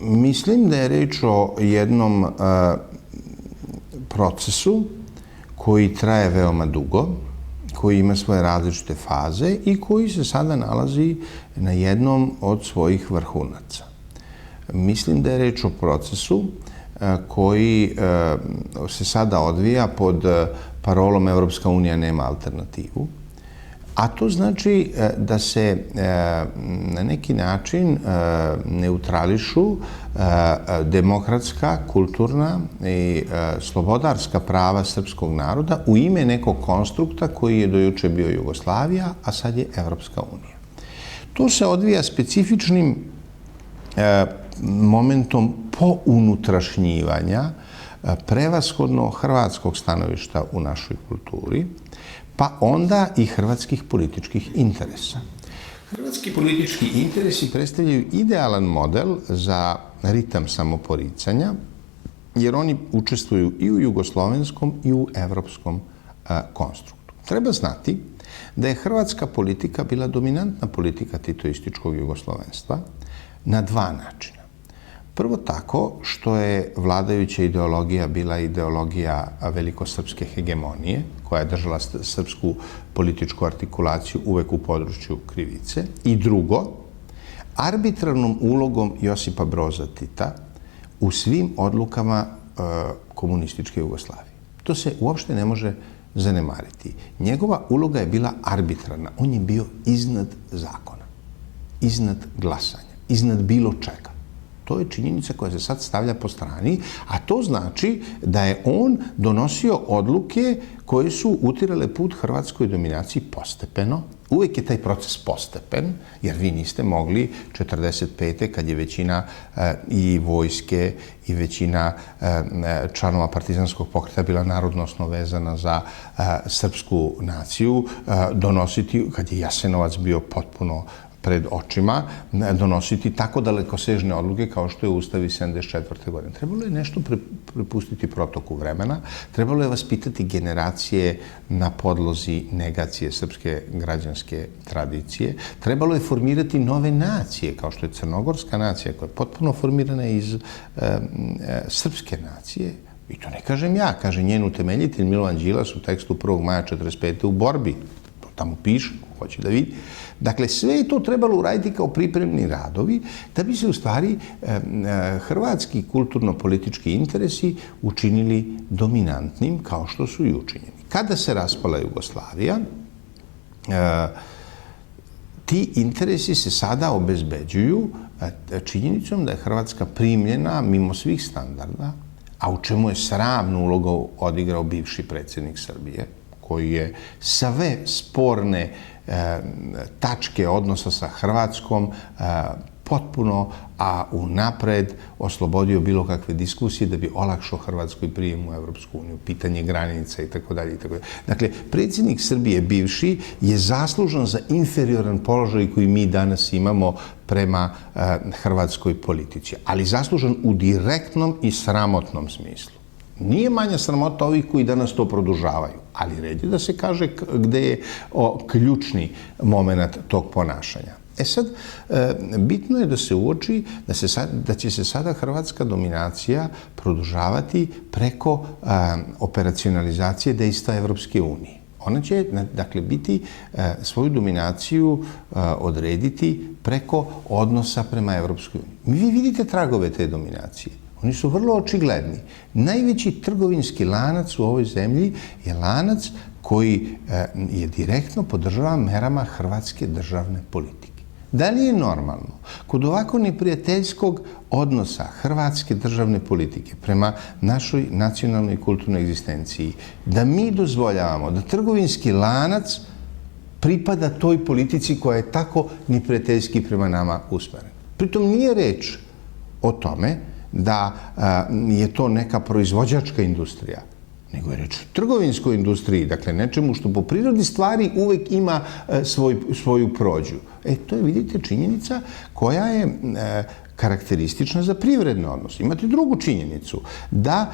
Mislim da je reč o jednom procesu koji traje veoma dugo, koji ima svoje različite faze i koji se sada nalazi na jednom od svojih vrhunaca. Mislim da je reč o procesu koji se sada odvija pod parolom Evropska unija nema alternativu, a to znači da se na neki način neutrališu demokratska, kulturna i slobodarska prava srpskog naroda u ime nekog konstrukta koji je do juče bio Jugoslavija, a sad je Evropska unija. To se odvija specifičnim momentom pounutrašnjivanja prevashodno hrvatskog stanovišta u našoj kulturi, pa onda i hrvatskih političkih interesa. Hrvatski politički interesi predstavljaju idealan model za ritam samoporicanja, jer oni učestvuju i u jugoslovenskom i u evropskom konstruktu. Treba znati da je hrvatska politika bila dominantna politika titoističkog jugoslovenstva na dva načina. Prvo tako što je vladajuća ideologija bila ideologija velikosrpske hegemonije, koja je držala srpsku političku artikulaciju uvek u području krivice. I drugo, arbitrarnom ulogom Josipa Broza Tita u svim odlukama komunističke Jugoslavije. To se uopšte ne može zanemariti. Njegova uloga je bila arbitrarna. On je bio iznad zakona, iznad glasanja, iznad bilo čega. To je činjenica koja se sad stavlja po strani, a to znači da je on donosio odluke koje su utirale put hrvatskoj dominaciji postepeno. Uvek je taj proces postepen, jer vi niste mogli 1945. kad je većina i vojske i većina članova partizanskog pokreta bila narodnosno vezana za srpsku naciju, donositi, kad je Jasenovac bio potpuno pred očima, donositi tako dalekosežne odluke kao što je Ustav iz 74. godine. Trebalo je nešto prepustiti protoku vremena, trebalo je vaspitati generacije na podlozi negacije srpske građanske tradicije, trebalo je formirati nove nacije, kao što je crnogorska nacija, koja je potpuno formirana iz srpske nacije. I to ne kažem ja, kaže njen utemeljitelj Milovan Đilas u tekstu 1. maja 1945. u borbi. To tamo piše, hoće da vidi. Dakle, sve je to trebalo uraditi kao pripremni radovi da bi se u stvari hrvatski kulturno-politički interesi učinili dominantnim kao što su i učinjeni. Kada se raspala Jugoslavija, ti interesi se sada obezbeđuju činjenicom da je Hrvatska primljena mimo svih standarda, a u čemu je sramnu ulogu odigrao bivši predsjednik Srbije, koji je sve sporne tačke odnosa sa Hrvatskom potpuno, a unapred oslobodio bilo kakve diskusije da bi olakšao Hrvatskoj prijem u Evropsku uniju, pitanje granica itd. Dakle, predsjednik Srbije bivši je zaslužan za inferioran položaj koji mi danas imamo prema hrvatskoj politici, ali zaslužan u direktnom i sramotnom smislu. Nije manja sramota ovih koji danas to produžavaju, ali red je da se kaže gde je ključni moment tog ponašanja. E sad, bitno je da se uoči da će se sada hrvatska dominacija produžavati preko operacionalizacije dejstva Evropske unije. Ona će, dakle, biti svoju dominaciju odrediti preko odnosa prema Evropskoj uniji. Vi vidite tragove te dominacije. Oni su vrlo očigledni. Najveći trgovinski lanac u ovoj zemlji je lanac koji je direktno podržavan merama hrvatske državne politike. Da li je normalno kod ovako neprijateljskog odnosa hrvatske državne politike prema našoj nacionalnoj i kulturnoj egzistenciji da mi dozvoljavamo da trgovinski lanac pripada toj politici koja je tako neprijateljski prema nama usmerena? Pritom nije reč o tome da je to neka proizvođačka industrija, nego je reč o trgovinskoj industriji, dakle nečemu što po prirodi stvari uvek ima svoju prođu. To je, vidite, činjenica koja je karakteristična za privredne odnose. Imate drugu činjenicu, da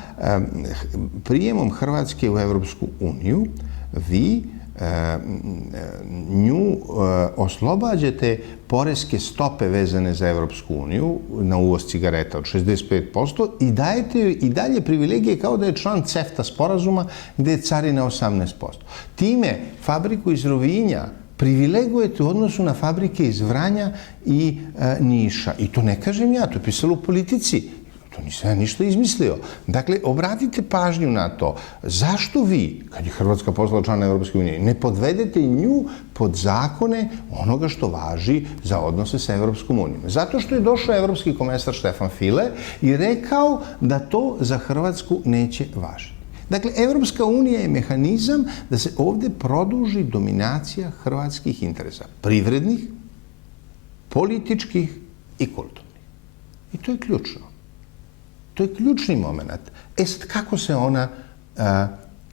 prijemom Hrvatske u Evropsku uniju vi nju oslobađate poreske stope vezane za Evropsku uniju na uvoz cigareta od 65% i dajete joj i dalje privilegije kao da je član CEFTA sporazuma gde je carina 18%. Time fabriku iz Rovinja privilegujete u odnosu na fabrike iz Vranja i Niša. I to ne kažem ja, to je pisalo u Politici. To nisam ja ništa izmislio. Dakle, obratite pažnju na to. Zašto vi, kad je Hrvatska postala član Evropske unije, ne podvedete nju pod zakone onoga što važi za odnose sa Evropskom unijom? Zato što je došao evropski komesar Štefan File i rekao da to za Hrvatsku neće važiti. Dakle, Evropska unija je mehanizam da se ovde produži dominacija hrvatskih interesa. Privrednih, političkih i kulturnih. I to je ključno. To je ključni moment. Sad, kako se ona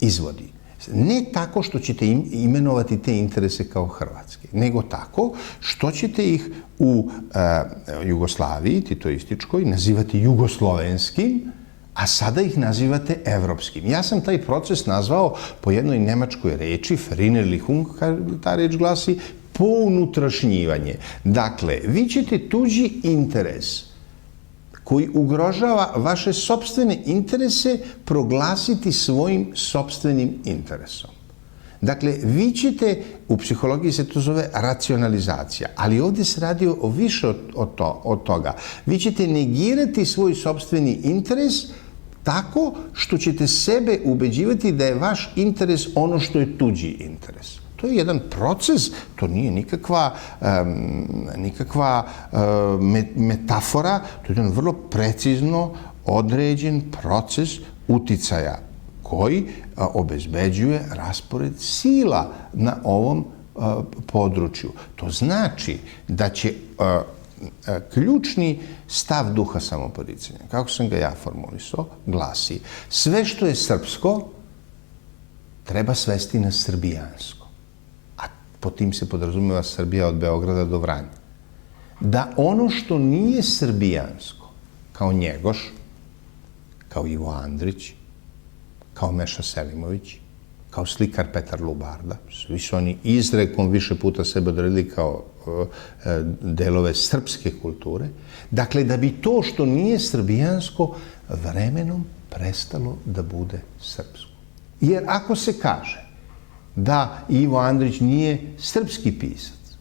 izvodi? Ne tako što ćete imenovati te interese kao hrvatske, nego tako što ćete ih u Jugoslaviji, titoističkoj, nazivati jugoslovenskim, a sada ih nazivate evropskim. Ja sam taj proces nazvao po jednoj nemačkoj reči, Verinnerlichung, ta reč glasi, pounutrašnjivanje. Dakle, vi ćete tuđi interes koji ugrožava vaše sopstvene interese proglasiti svojim sopstvenim interesom. Dakle, vi ćete, u psihologiji se to zove racionalizacija, ali ovdje se radi o više od toga. Vi ćete negirati svoj sopstveni interes tako što ćete sebe ubeđivati da je vaš interes ono što je tuđi interes. To je jedan proces, to nije nikakva metafora, to je jedan vrlo precizno određen proces uticaja koji obezbeđuje raspored sila na ovom području. To znači da će ključni stav duha samoporicanja, kako sam ga ja formulisao, glasi: sve što je srpsko treba svesti na srbijansko. A po tim se podrazumeva Srbija od Beograda do Vranja. Da ono što nije srbijansko, kao Njegoš, kao Ivo Andrić, kao Meša Selimović, kao slikar Petar Lubarda, svi su oni izrekom više puta sebe odredili kao delove srpske kulture. Dakle, da bi to što nije srbijansko vremenom prestalo da bude srpsko. Jer ako se kaže da Ivo Andrić nije srpski pisac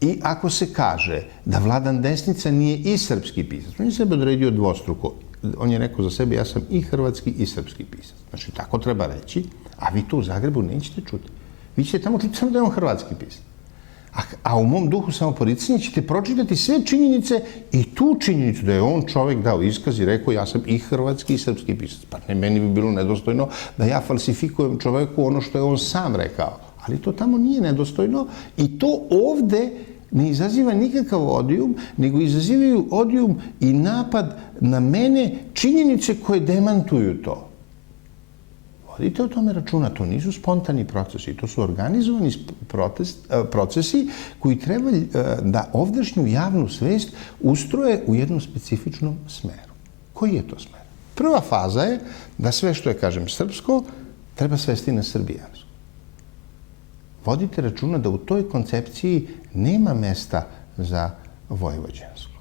i ako se kaže da Vladan Desnica nije i srpski pisac, on je sebe odredio dvostruko. On je rekao za sebe, ja sam i hrvatski i srpski pisac. Znači, tako treba reći, a vi to u Zagrebu nećete čuti. Vi ćete tamo čuti samo da je on hrvatski pisac. A u mom duhu samoporicanja ćete pročitati sve činjenice i tu činjenicu da je on čovek dao iskaz i rekao ja sam i hrvatski i srpski pisac. Pa ne, meni bi bilo nedostojno da ja falsifikujem čoveku ono što je on sam rekao. Ali to tamo nije nedostojno i to ovde ne izaziva nikakav odijum, nego izazivaju odijum i napad na mene činjenice koje demantuju to. Vodite o tome računa, to nisu spontani procesi, to su organizovani procesi koji treba da ovdašnju javnu svest ustroje u jednom specifičnom smeru. Koji je to smer? Prva faza je da sve što je, kažem, srpsko, treba svesti na srbijansko. Vodite računa da u toj koncepciji nema mesta za vojvođansko.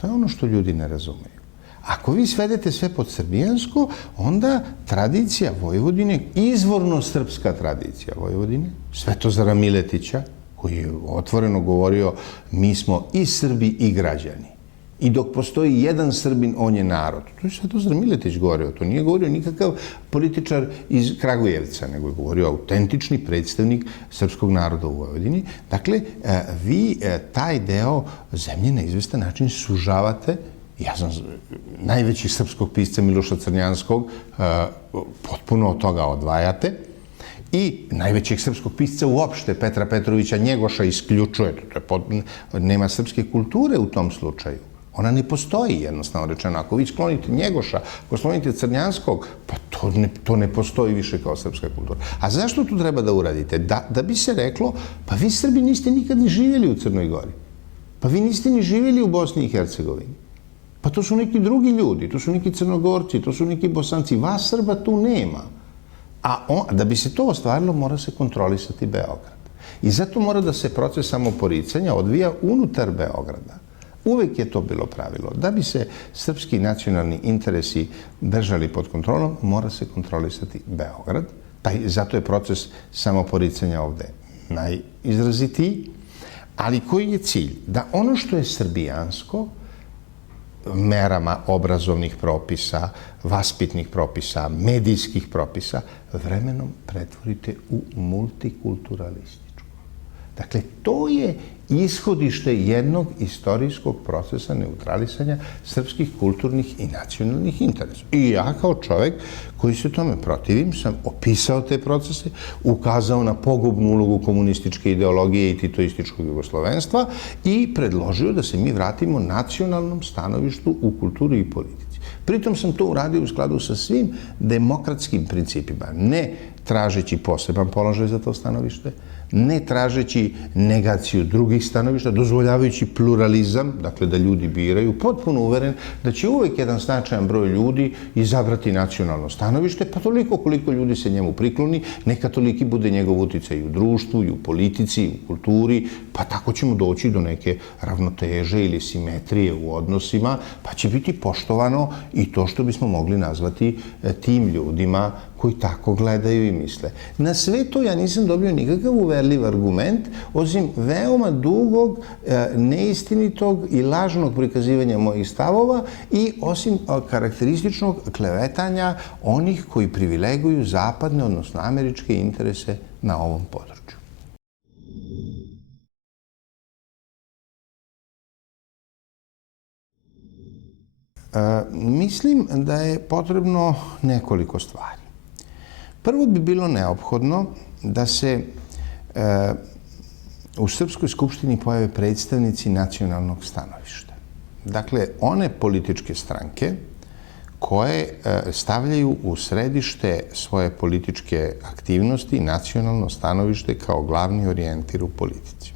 To je ono što ljudi ne razumeju. Ako vi svedete sve pod srbijansko, onda tradicija Vojvodine, izvorno srpska tradicija Vojvodine, Svetozara Miletića, koji je otvoreno govorio mi smo i Srbi i građani. I dok postoji jedan Srbin, on je narod. To je Svetozar Miletić govorio. To nije govorio nikakav političar iz Kragujevca, nego je govorio autentični predstavnik srpskog naroda u Vojvodini. Dakle, vi taj deo zemlje na izvestan način sužavate. Ja sam najveći srpskog pisca Miloša Crnjanskog, potpuno od toga odvajate. I najvećeg srpskog pisca uopšte, Petra Petrovića Njegoša, isključujete. Nema srpske kulture u tom slučaju. Ona ne postoji, jednostavno rečeno. Ako vi sklonite Njegoša, ako sklonite Crnjanskog, pa to ne postoji više kao srpska kultura. A zašto tu treba da uradite? Da bi se reklo, pa vi Srbi niste nikad ni živjeli u Crnoj Gori. Pa vi niste ni živjeli u Bosni i Hercegovini. Pa to su neki drugi ljudi, to su neki Crnogorci, to su neki Bosanci. Vas Srba tu nema. A da bi se to ostvarilo, mora se kontrolisati Beograd. I zato mora da se proces samoporicanja odvija unutar Beograda. Uvek je to bilo pravilo. Da bi se srpski nacionalni interesi držali pod kontrolom, mora se kontrolisati Beograd. Pa zato je proces samoporicanja ovde najizrazitiji. Ali koji je cilj? Da ono što je srbijansko, merama obrazovnih propisa, vaspitnih propisa, medijskih propisa, vremenom pretvorite u multikulturalističko. Dakle, to je ishodište jednog istorijskog procesa neutralisanja srpskih kulturnih i nacionalnih interesa. I ja kao čovek koji se tome protivim sam opisao te procese, ukazao na pogubnu ulogu komunističke ideologije i titoističkog jugoslovenstva i predložio da se mi vratimo nacionalnom stanovištu u kulturi i politici. Pritom sam to uradio u skladu sa svim demokratskim principima, ne tražeći poseban položaj za to stanovište, ne tražeći negaciju drugih stanovišta, dozvoljavajući pluralizam, dakle da ljudi biraju, potpuno uveren da će uvek jedan značajan broj ljudi izabrati nacionalno stanovište, pa toliko koliko ljudi se njemu prikloni, neka toliki bude njegov uticaj i u društvu, i u politici, i u kulturi, pa tako ćemo doći do neke ravnoteže ili simetrije u odnosima, pa će biti poštovano i to što bismo mogli nazvati tim ljudima koji tako gledaju i misle. Na sve to ja nisam dobio nikakav uverljiv argument, osim veoma dugog, neistinitog i lažnog prikazivanja mojih stavova i osim karakterističnog klevetanja onih koji privileguju zapadne, odnosno američke interese na ovom području. Mislim da je potrebno nekoliko stvari. Prvo bi bilo neophodno da se u Srpskoj skupštini pojave predstavnici nacionalnog stanovišta. Dakle, one političke stranke koje stavljaju u središte svoje političke aktivnosti nacionalno stanovište kao glavni orijentir u politici.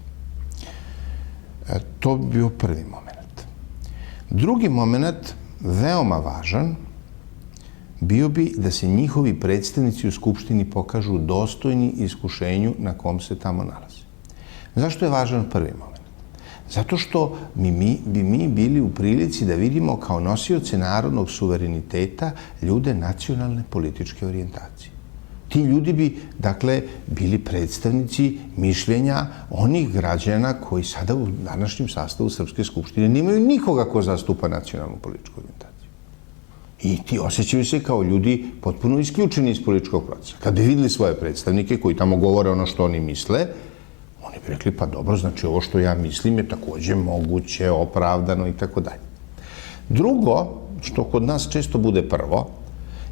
To bi bio prvi moment. Drugi moment, veoma važan, bio bi da se njihovi predstavnici u Skupštini pokažu dostojni iskušenju na kom se tamo nalaze. Zašto je važan prvi moment? Zato što bi mi bili u prilici da vidimo kao nosioce narodnog suvereniteta ljude nacionalne političke orijentacije. Ti ljudi bi, dakle, bili predstavnici mišljenja onih građana koji sada u današnjem sastavu Srpske skupštine nemaju nikoga ko zastupa nacionalnu političku orijentaciju. I ti osjećaju se kao ljudi potpuno isključeni iz političkog procesa. Kad bi videli svoje predstavnike koji tamo govore ono što oni misle, oni bi rekli, pa dobro, znači ovo što ja mislim je takođe moguće, opravdano i tako dalje. Drugo, što kod nas često bude prvo,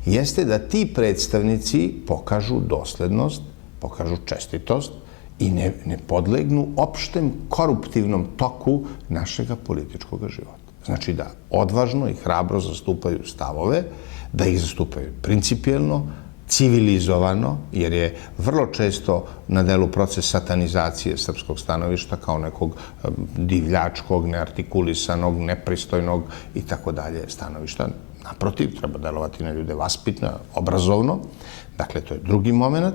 jeste da ti predstavnici pokažu doslednost, pokažu čestitost i ne podlegnu opštem koruptivnom toku našega političkog života. Znači da odvažno i hrabro zastupaju stavove, da ih zastupaju principijelno, civilizovano, jer je vrlo često na delu proces satanizacije srpskog stanovišta kao nekog divljačkog, neartikulisanog, nepristojnog i tako dalje stanovišta. Naprotiv, treba delovati na ljude vaspitno, obrazovno. Dakle, to je drugi moment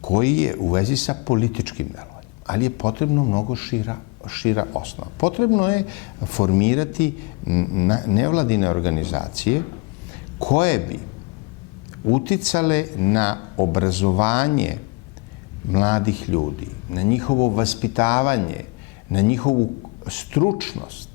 koji je u vezi sa političkim delovanjem, ali je potrebno mnogo šira osnova. Potrebno je formirati nevladine organizacije koje bi uticale na obrazovanje mladih ljudi, na njihovo vaspitavanje, na njihovu stručnost.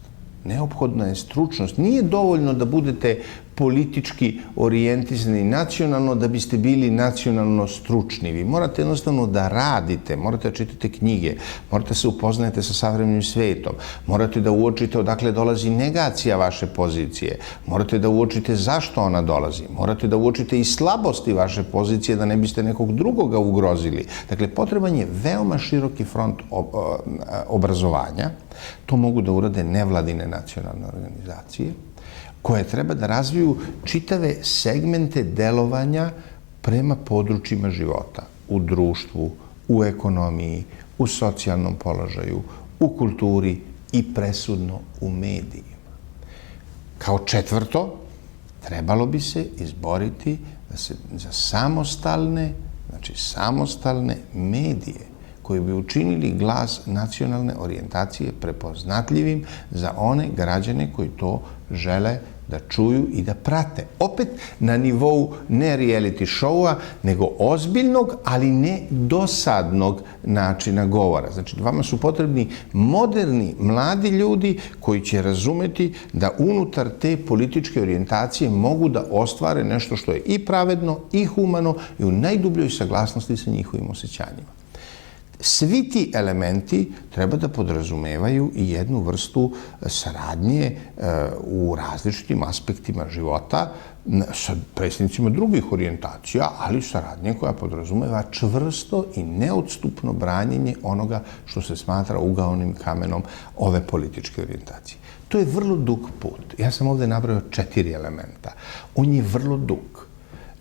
Neophodna je stručnost. Nije dovoljno da budete politički orijentisani nacionalno da biste bili nacionalno stručni. Vi morate jednostavno da radite, morate da čitate knjige, morate da se upoznajete sa savremenim svetom, morate da uočite odakle dolazi negacija vaše pozicije, morate da uočite zašto ona dolazi, morate da uočite i slabosti vaše pozicije da ne biste nekog drugoga ugrozili. Dakle, potreban je veoma široki front obrazovanja. To mogu da urade nevladine nacionalne organizacije koje treba da razviju čitave segmente delovanja prema područjima života, u društvu, u ekonomiji, u socijalnom položaju, u kulturi i presudno u medijima. Kao četvrto, trebalo bi se izboriti da se za samostalne medije koji bi učinili glas nacionalne orijentacije prepoznatljivim za one građane koji to žele da čuju i da prate. Opet na nivou ne reality showa, nego ozbiljnog, ali ne dosadnog načina govora. Znači, vama su potrebni moderni, mladi ljudi koji će razumeti da unutar te političke orijentacije mogu da ostvare nešto što je i pravedno, i humano, i u najdubljoj saglasnosti sa njihovim osjećanjima. Svi ti elementi treba da podrazumevaju i jednu vrstu saradnje u različitim aspektima života sa predstavnicima drugih orijentacija, ali saradnje koja podrazumeva čvrsto i neodstupno branjenje onoga što se smatra ugaonim kamenom ove političke orijentacije. To je vrlo dug put. Ja sam ovde nabrojao 4 elementa. On je vrlo dug.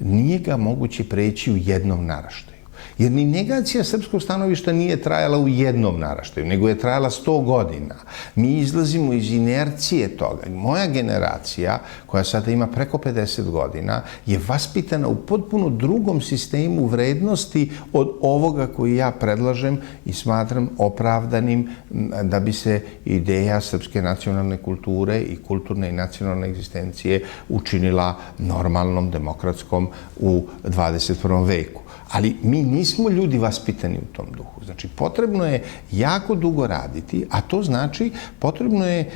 Nije ga moguće preći u jednom naraštaju. Jer ni negacija srpskog stanovišta nije trajala u jednom naraštaju, nego je trajala 100 godina. Mi izlazimo iz inercije toga. Moja generacija, koja sada ima preko 50 godina, je vaspitana u potpuno drugom sistemu vrednosti od ovoga koji ja predlažem i smatram opravdanim da bi se ideja srpske nacionalne kulture i kulturne i nacionalne egzistencije učinila normalnom, demokratskom u 21. veku. Ali mi nismo ljudi vaspitani u tom duhu. Znači, potrebno je jako dugo raditi, a to znači potrebno je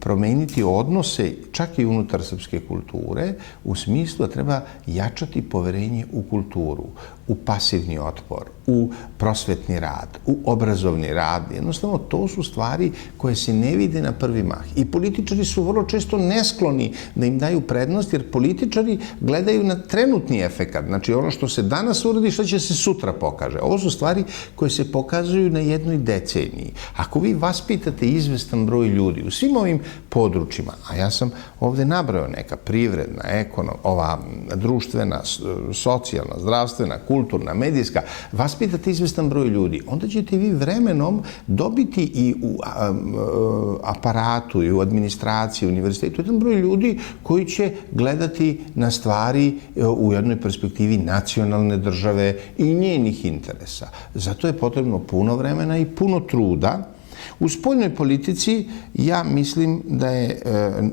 promeniti odnose čak i unutar srpske kulture u smislu da treba jačati poverenje u kulturu, u pasivni otpor, u prosvetni rad, u obrazovni rad. Jednostavno, to su stvari koje se ne vide na prvi mah. I političari su vrlo često neskloni da im daju prednost, jer političari gledaju na trenutni efekat. Znači, ono što se danas uradi, što će se sutra pokaže. Ovo su stvari koje se pokazuju na jednoj deceniji. Ako vi vaspitate izvestan broj ljudi u svim ovim područjima, a ja sam ovde nabrao neka privredna, ova društvena, socijalna, zdravstvena, kulturna, medijska, vaspitate izvestan broj ljudi, onda ćete vi vremenom dobiti i u aparatu, i u administraciji, u univerzitetu, jedan broj ljudi koji će gledati na stvari u jednoj perspektivi nacionalne države i njenih interesa. Zato je potrebno puno vremena i puno truda. U spoljnoj politici ja mislim da je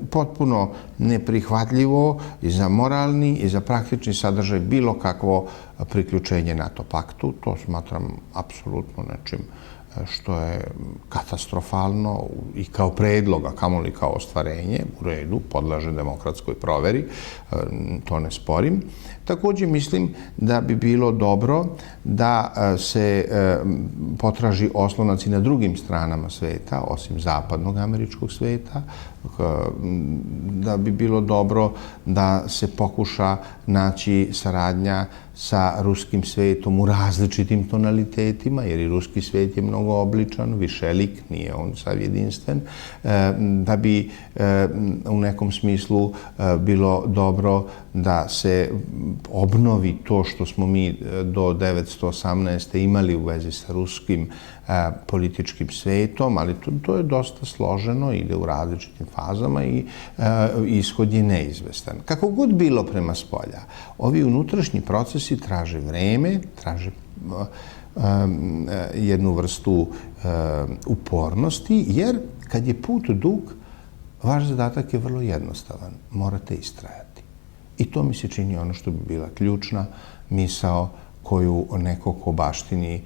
potpuno neprihvatljivo i za moralni i za praktični sadržaj bilo kakvo priključenje NATO paktu. To smatram apsolutno nečim što je katastrofalno i kao predlog, a kamoli kao ostvarenje, u redu, podlaže demokratskoj proveri, to ne sporim. Također mislim da bi bilo dobro da se potraži oslonac i na drugim stranama sveta, osim zapadnog američkog sveta, da bi bilo dobro da se pokuša naći saradnja sa ruskim svetom u različitim tonalitetima, jer i ruski svet je mnogo obličan, višelik, nije on sav jedinstven, da bi u nekom smislu bilo dobro da se obnovi to što smo mi do 1918. imali u vezi sa ruskim političkim svetom, ali to je dosta složeno, ide u različitim fazama i ishod je neizvestan. Kako god bilo prema spolja, ovi unutrašnji procesi traže vreme, traže jednu vrstu upornosti, jer kad je put dug, vaš zadatak je vrlo jednostavan. Morate istrajati. I to mi se čini ono što bi bila ključna misao koju neko ko baštini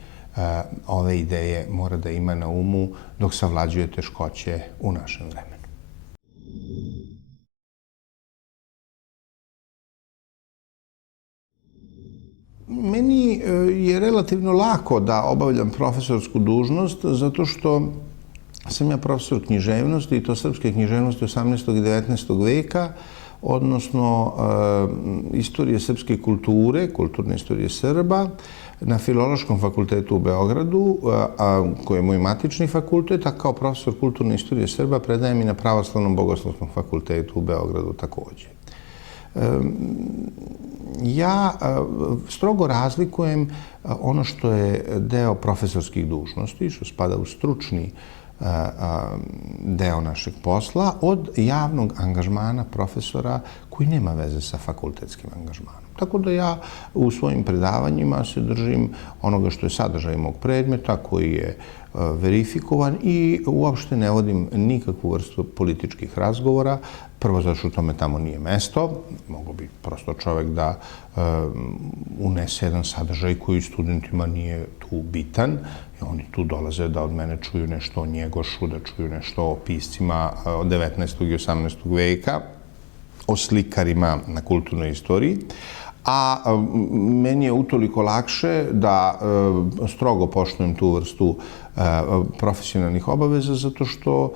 ove ideje mora da ima na umu dok savlađuje teškoće u našem vremenu. Meni je relativno lako da obavljam profesorsku dužnost zato što sam ja profesor književnosti, i to srpske književnosti 18. i 19. veka, odnosno istorije srpske kulture, kulturne istorije Srba, na Filološkom fakultetu u Beogradu, koji je moj matični fakultet, a kao profesor kulturne istorije Srba predajem i na Pravoslavnom bogoslovskom fakultetu u Beogradu također. Ja strogo razlikujem ono što je deo profesorskih dužnosti, što spada u stručni deo našeg posla od javnog angažmana profesora koji nema veze sa fakultetskim angažmanom. Tako da ja u svojim predavanjima se držim onoga što je sadržaj mog predmeta, koji je verifikovan i uopšte ne vodim nikakvu vrstu političkih razgovora. Prvo, zato što tome tamo nije mesto. Mogo bi prosto čovek da unese jedan sadržaj koji studentima nije tu bitan. I oni tu dolaze da od mene čuju nešto o Njegošu, da čuju nešto o piscima od 19. i 18. veka, o slikarima na kulturnoj istoriji. A meni je utoliko lakše da strogo poštujem tu vrstu profesionalnih obaveza zato što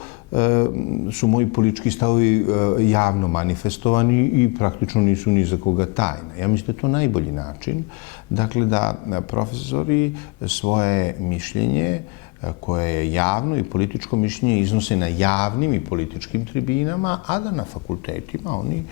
su moji politički stavovi javno manifestovani i praktično nisu ni za koga tajna. Ja mislim da je to najbolji način, dakle da profesori svoje mišljenje koje je javno i političko mišljenje iznose na javnim i političkim tribinama, a da na fakultetima oni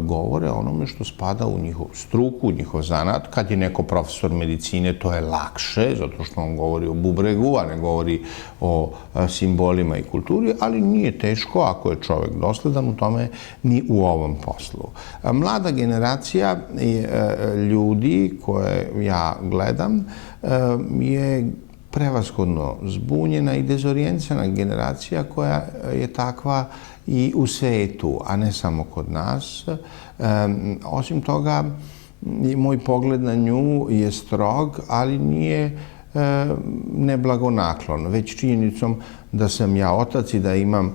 govore onome što spada u njihovu struku, u njihov zanat. Kad je neko profesor medicine, to je lakše, zato što on govori o bubregu, a ne govori o simbolima i kulturi, ali nije teško ako je čovek dosledan u tome ni u ovom poslu. Mlada generacija ljudi koje ja gledam je prevashodno zbunjena i dezorijentisana generacija koja je takva i u svetu, a ne samo kod nas. Osim toga, moj pogled na nju je strog, ali nije neblagonaklon, već činjenicom da sam ja otac i da imam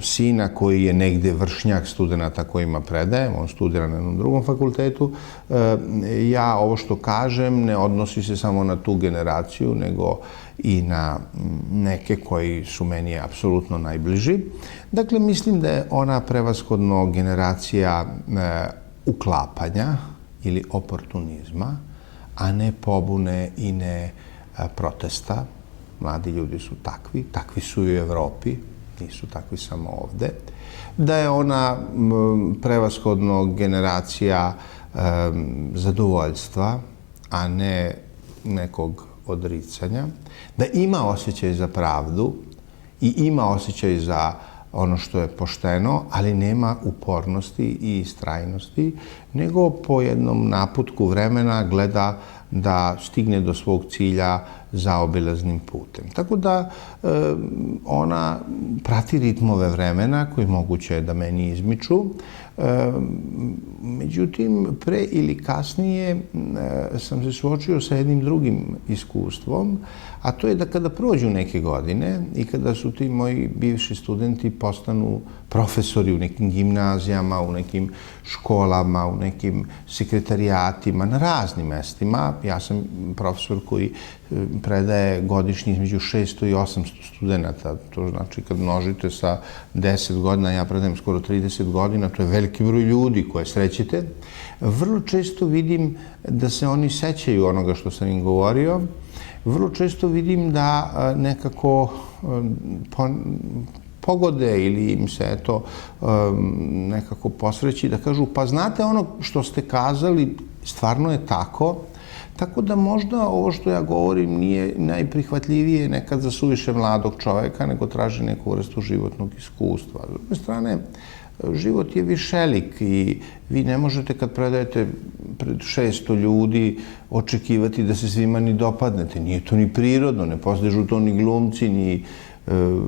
sina koji je negde vršnjak studenta kojima predajem, on studira na jednom drugom fakultetu. Ja ovo što kažem ne odnosi se samo na tu generaciju, nego i na neke koji su meni apsolutno najbliži. Dakle, mislim da je ona prevashodno generacija uklapanja ili oportunizma, a ne pobune i ne protesta. Mladi ljudi su takvi su i u Evropi, nisu takvi samo ovde. Da je ona prevashodno generacija zadovoljstva, a ne nekog odricanja. Da ima osjećaj za pravdu i ima osjećaj za ono što je pošteno, ali nema upornosti i istrajnosti, nego po jednom naputku vremena gleda da stigne do svog cilja zaobilaznim putem. Tako da ona prati ritmove vremena koji moguće je da meni izmiču. Međutim, pre ili kasnije sam se suočio sa jednim drugim iskustvom, a to je da kada prođu neke godine i kada su ti moji bivši studenti postanu profesori u nekim gimnazijama, u nekim školama, u nekim sekretarijatima, na raznim mestima. Ja sam profesor koji predaje godišnje između 600 i 800 studenta. To znači kad množite sa 10 godina, ja predajem skoro 30 godina, to je veliki broj ljudi koje srećete. Vrlo često vidim da se oni sećaju onoga što sam im govorio. Vrlo često vidim da nekako pogode ili im se eto nekako posreći da kažu pa znate ono što ste kazali stvarno je tako, tako da možda ovo što ja govorim nije najprihvatljivije nekad za suviše mladog čoveka, nego traži neku vrstu životnog iskustva. S druge strane, život je višelik i vi ne možete kad predajete pred 600 ljudi očekivati da se svima ni dopadnete. Nije to ni prirodno, ne postižu to ni glumci, ni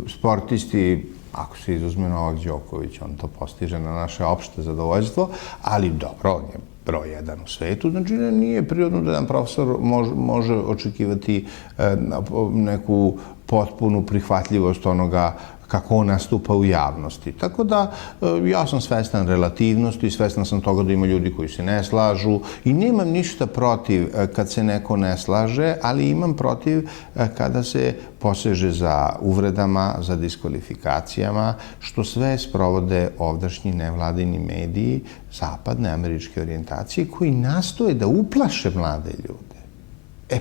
sportisti. Ako se izuzme Novak Đoković, on to postiže na naše opšte zadovoljstvo, ali dobro, on je broj jedan u svetu, znači nije prirodno da jedan profesor može očekivati neku potpunu prihvatljivost onoga kako on nastupa u javnosti. Tako da ja sam svestan relativnosti, svestan sam toga da ima ljudi koji se ne slažu i nemam ništa protiv kad se neko ne slaže, ali imam protiv kada se poseže za uvredama, za diskvalifikacijama, što sve sprovode ovdašnji nevladini mediji zapadne američke orijentacije koji nastoje da uplaše mlade ljude.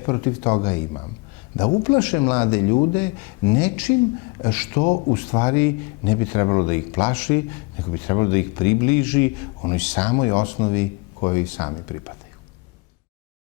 Protiv toga imam. Da uplaše mlade ljude nečim što u stvari ne bi trebalo da ih plaši, nego bi trebalo da ih približi onoj samoj osnovi kojoj sami pripadaju.